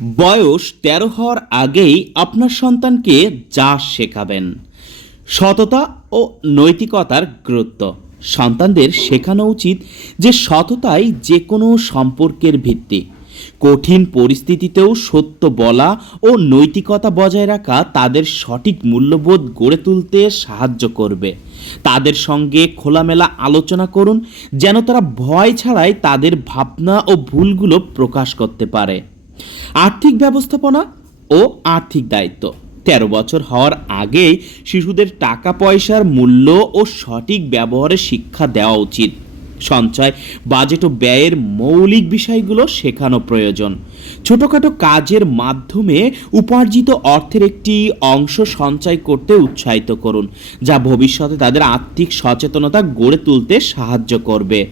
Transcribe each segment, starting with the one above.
বয়স তেরো হওয়ার আগেই আপনার সন্তানকে যা শেখাবেন। সততা ও নৈতিকতার গুরুত্ব। সন্তানদের শেখানো উচিত যে সততাই যে কোনো সম্পর্কের ভিত্তি। কঠিন পরিস্থিতিতেও সত্য বলা ও নৈতিকতা বজায় রাখা তাদের সঠিক মূল্যবোধ গড়ে তুলতে সাহায্য করবে। তাদের সঙ্গে খোলামেলা আলোচনা করুন, যেন তারা ভয় ছাড়াই তাদের ভাবনা ও ভুলগুলো প্রকাশ করতে পারে। আর্থিক ব্যবস্থাপনা ও আর্থিক দায়িত্ব। তেরো বছর হওয়ার আগেই শিশুদের টাকা, পয়সার মূল্য ও সঠিক ব্যবহারের শিক্ষা দেওয়া উচিত। সঞ্চয়, বাজেট ও ব্যয়ের মৌলিক বিষয়গুলো শেখানো প্রয়োজন। ছোটোখাটো কাজের মাধ্যমে উপার্জিত অর্থের একটি অংশ সঞ্চয় করতে উৎসাহিত করুন, যা ভবিষ্যতে তাদের আর্থিক সচেতনতা গড়ে তুলতে সাহায্য করবে।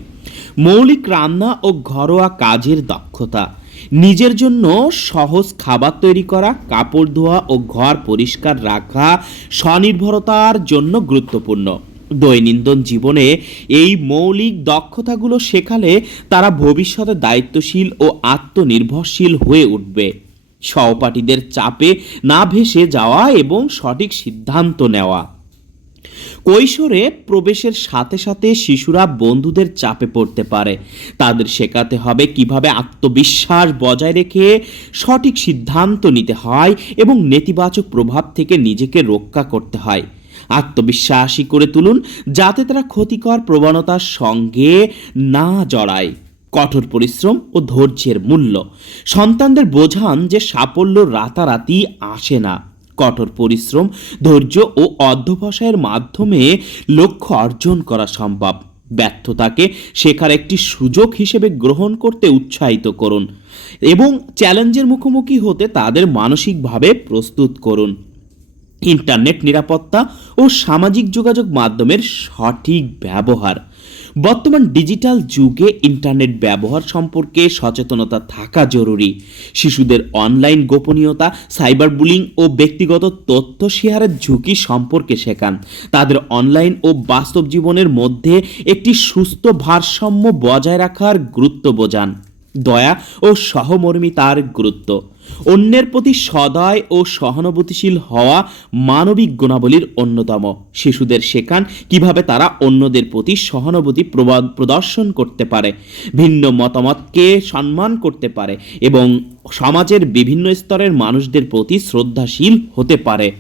মৌলিক রান্না ও ঘরোয়া কাজের দক্ষতা। নিজের জন্য সহজ খাবার তৈরি করা, কাপড় ধোয়া ও ঘর পরিষ্কার রাখা স্বনির্ভরতার জন্য গুরুত্বপূর্ণ। দৈনন্দিন জীবনে এই মৌলিক দক্ষতাগুলো শেখালে তারা ভবিষ্যতে দায়িত্বশীল ও আত্মনির্ভরশীল হয়ে উঠবে। সহপাঠীদের চাপে না ভেসে যাওয়া এবং সঠিক সিদ্ধান্ত নেওয়া। কৈশোরে প্রবেশের সাথে সাথে শিশুরা বন্ধুদের চাপে পড়তে পারে। তাদের শেখাতে হবে কীভাবে আত্মবিশ্বাস বজায় রেখে সঠিক সিদ্ধান্ত নিতে হয় এবং নেতিবাচক প্রভাব থেকে নিজেকে রক্ষা করতে হয়। আত্মবিশ্বাসী করে তুলুন যাতে তারা ক্ষতিকর প্রবণতার সঙ্গে না জড়ায়। কঠোর পরিশ্রম ও ধৈর্যের মূল্য। সন্তানদের বোঝান যে সাফল্য রাতারাতি আসে না। কঠোর পরিশ্রম, ধৈর্য ও অধ্যবসায়ের মাধ্যমে লক্ষ্য অর্জন করা সম্ভব। ব্যর্থতাকে শেখার একটি সুযোগ হিসেবে গ্রহণ করতে উৎসাহিত করুন এবং চ্যালেঞ্জের মুখোমুখি হতে তাদের মানসিকভাবে প্রস্তুত করুন। ইন্টারনেট নিরাপত্তা ও সামাজিক যোগাযোগ মাধ্যমের সঠিক ব্যবহার। বর্তমান ডিজিটাল যুগে ইন্টারনেট ব্যবহার সম্পর্কে সচেতনতা থাকা জরুরি। শিশুদের অনলাইন গোপনীয়তা সাইবার বুলিং ও ব্যক্তিগত তথ্য শেয়ারের ঝুঁকি সম্পর্কে শেখান। তাদের অনলাইন ও বাস্তব জীবনের মধ্যে একটি সুস্থ ভারসাম্য বজায় রাখার গুরুত্ব বোঝান। দয়া ও সহমর্মিতার গুরুত্ব। অন্যের প্রতি সদয় ও সহানুভূতিশীল হওয়া মানবিক গুণাবলীর অন্যতম। শিশুদের শেখান কীভাবে তারা অন্যদের প্রতি সহানুভূতি প্রদর্শন করতে পারে, ভিন্ন মতামতকে সম্মান করতে পারে এবং সমাজের বিভিন্ন স্তরের মানুষদের প্রতি শ্রদ্ধাশীল হতে পারে।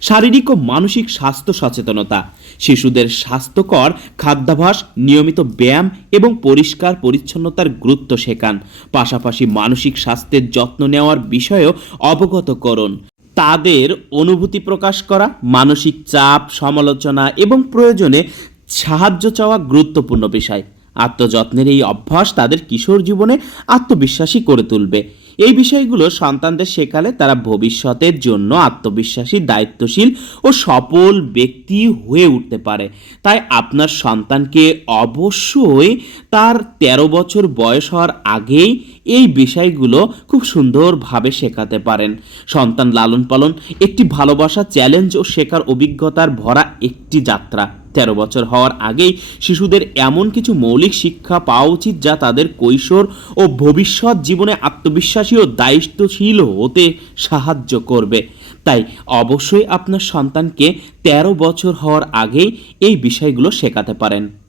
শারীরিক ও মানসিক স্বাস্থ্য সচেতনতা, শিশুদের স্বাস্থ্যকর খাদ্যাভ্যাস, নিয়মিত ব্যায়াম এবং পরিষ্কার পরিচ্ছন্নতার গুরুত্ব শেখান। পাশাপাশি মানসিক স্বাস্থ্যের যত্ন নেওয়ার বিষয়েও অবগত করুন। তাদের অনুভূতি প্রকাশ করা, মানসিক চাপ, সমালোচনা এবং প্রয়োজনে সাহায্য চাওয়া গুরুত্বপূর্ণ বিষয়। আত্মযত্নের এই অভ্যাস তাদের কিশোর জীবনে আত্মবিশ্বাসী করে তুলবে। এই বিষয়গুলো সন্তানদের শেখালে তারা ভবিষ্যতের জন্য আত্মবিশ্বাসী, দায়িত্বশীল ও সফল ব্যক্তি হয়ে উঠতে পারে। তাই আপনার সন্তানকে অবশ্যই তার ১৩ বছর বয়স হওয়ার আগেই এই বিষয়গুলো খুব সুন্দরভাবে শেখাতে পারেন। সন্তান লালন পালন একটি ভালোবাসা, চ্যালেঞ্জ ও শেখার অভিজ্ঞতার ভরা একটি যাত্রা। তেরো বছর হওয়ার আগেই শিশুদের এমন কিছু মৌলিক শিক্ষা পাওয়া উচিত যা তাদের কৈশোর ও ভবিষ্যৎ জীবনে আত্মবিশ্বাসী ও দায়িত্বশীল হতে সাহায্য করবে। তাই অবশ্যই আপনার সন্তানকে তেরো বছর হওয়ার আগেই এই বিষয়গুলো শেখাতে পারেন।